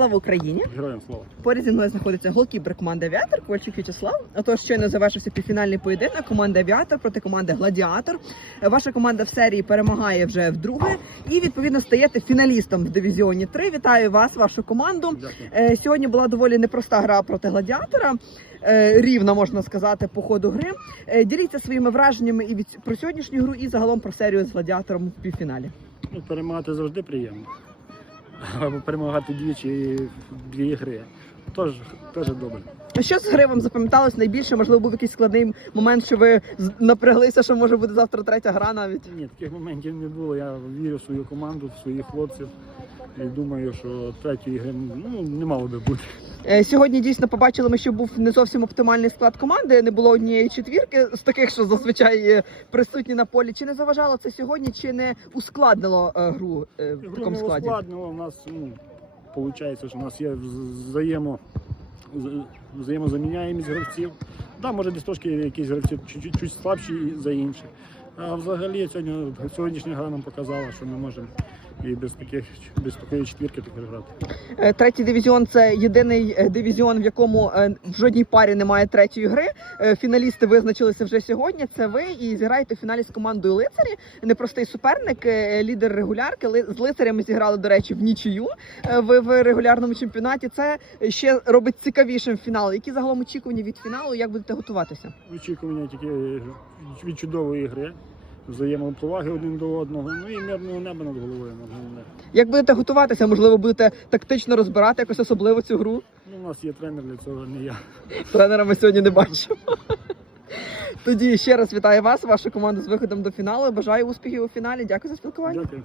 Слава Україні! Героям слава. Поряд зі мною знаходиться голкіпер команди Авіатор Ковальчук В'ячеслав. Отож, щойно завершився півфінальний поєдинок команди Авіатор проти команди Гладіатор. Ваша команда в серії перемагає вже вдруге і відповідно стаєте фіналістом в дивізіоні 3. Вітаю вас, вашу команду. Дякую. Е, Сьогодні була доволі непроста гра проти гладіатора. Е, Рівно можна сказати по ходу гри. Е, Діліться своїми враженнями і від про сьогоднішню гру, і загалом про серію з гладіатором в півфіналі. Ну, перемагати завжди приємно. Або перемагати двічі дві гри. Тож, теж добре. Що з гри вам запам'яталось найбільше? Можливо, був якийсь складний момент, що ви напряглися, що може бути завтра третя гра навіть. Ні, таких моментів не було. Я вірю в свою команду, в своїх хлопців. І думаю, що третьої гри ну, не мало би бути. Е, Сьогодні дійсно побачили ми, що був не зовсім оптимальний склад команди. Не було однієї четвірки з таких, що зазвичай присутні на полі. Чи не заважало це сьогодні, чи не ускладнило е, гру е, в Гру такому не складі? ускладнило. У нас ну, виходить, що у нас є вз- взаємо, взаємозаміняємість гравців. Да, може десь трошки якісь гравці чуть-чуть чуть слабші за інших. А взагалі сьогодні, сьогоднішня гра нам показала, що ми можемо і без таких без такої четвірки так грати. Е, Третій дивізіон це єдиний е, дивізіон, в якому е, в жодній парі немає третьої гри. Фіналісти визначилися вже сьогодні. Це ви і зіграєте в фіналі з командою лицарі. Непростий суперник, лідер регулярки. З лицарями зіграли, до речі, в нічию е, в, в регулярному чемпіонаті. Це ще робить цікавішим фінал. Які загалом очікування від фіналу? Як будете готуватися? Очікування тільки від чудової гри, взаємоповаги один до одного, ну і мирного неба над головою. головне. Як будете готуватися? Можливо, будете тактично розбирати якось особливо цю гру. Ну, у нас є тренер для цього, не я. Тренера ми сьогодні не бачимо. Тоді ще раз вітаю вас, вашу команду з виходом до фіналу. Бажаю успіхів у фіналі. Дякую за спілкування. Дякую.